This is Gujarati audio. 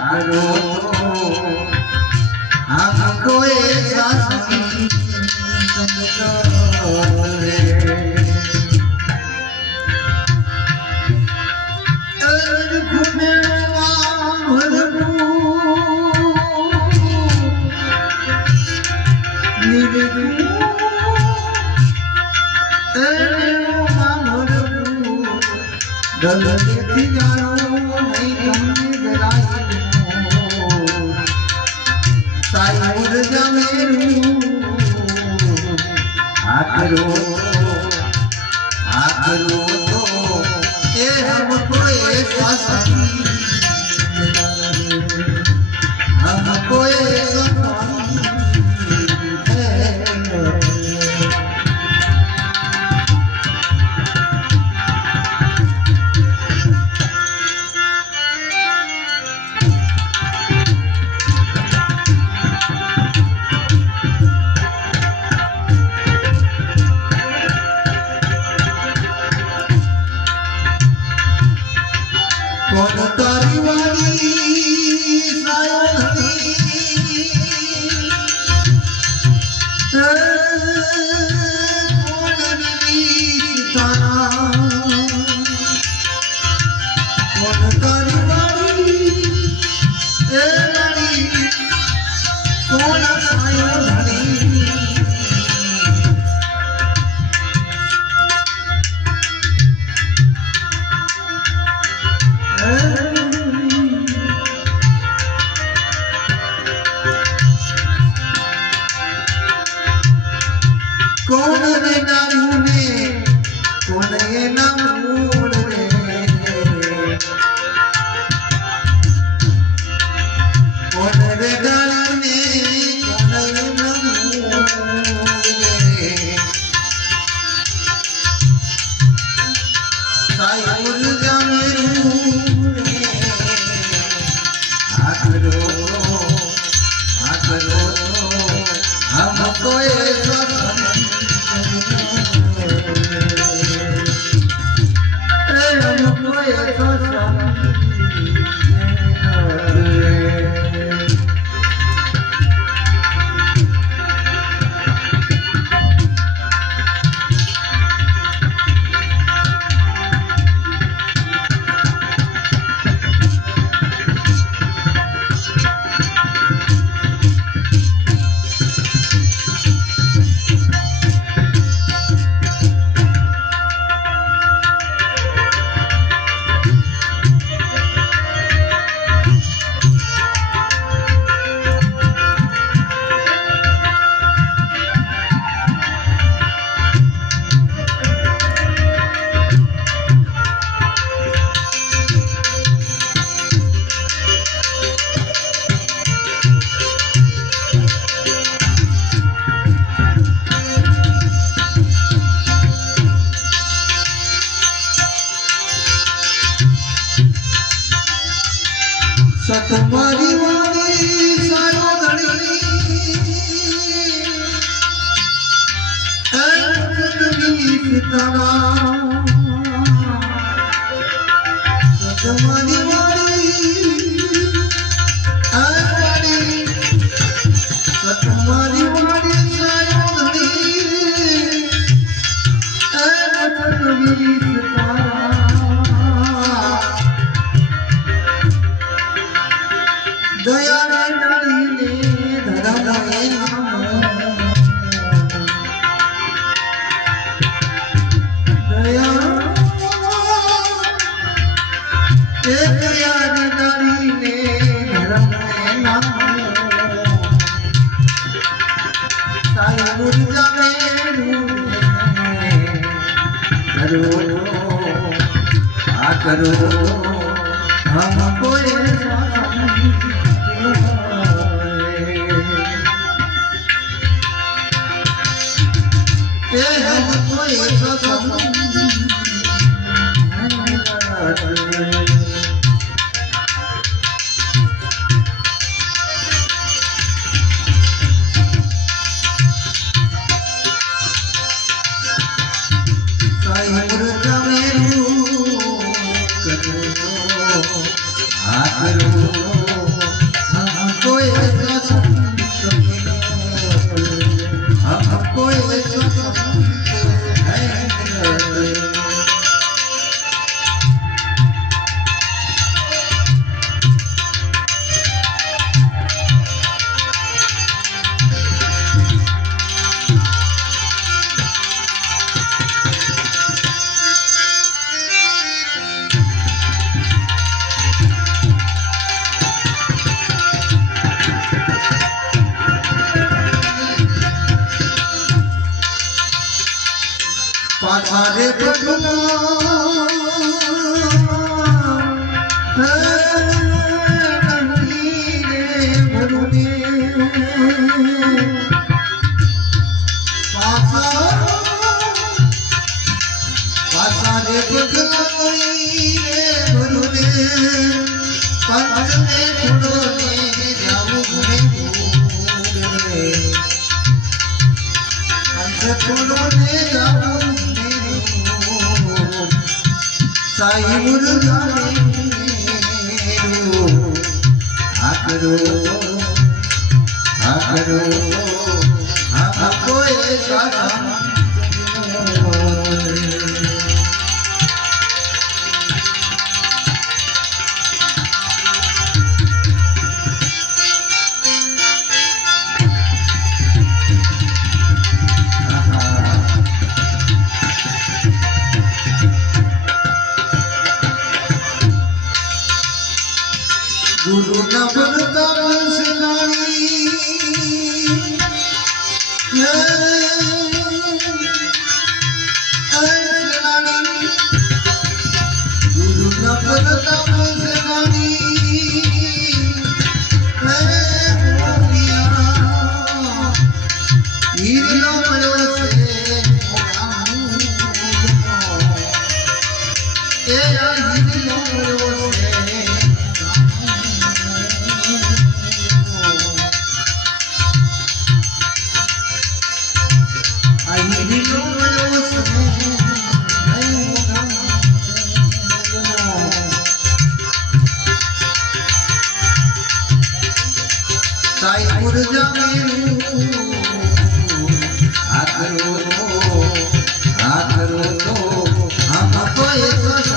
તારો આંખો એ સાસી ગગનથી જાણો તારી મુરજા મેરું આકરો આકરો તો એ હમ કોઈ સાસી તમારી વાણી સારો ધણી તવા કરો આ કરો હમ કોઈ পাধারে বেগুলা Come on, come on, come on. Sai મુરગાને આ કરો આ કોઈ સારા ગુરુ ના બરતા સેનાની સાઈપુર જમેરું હાથ રોકો હાથ રોકો કોઈ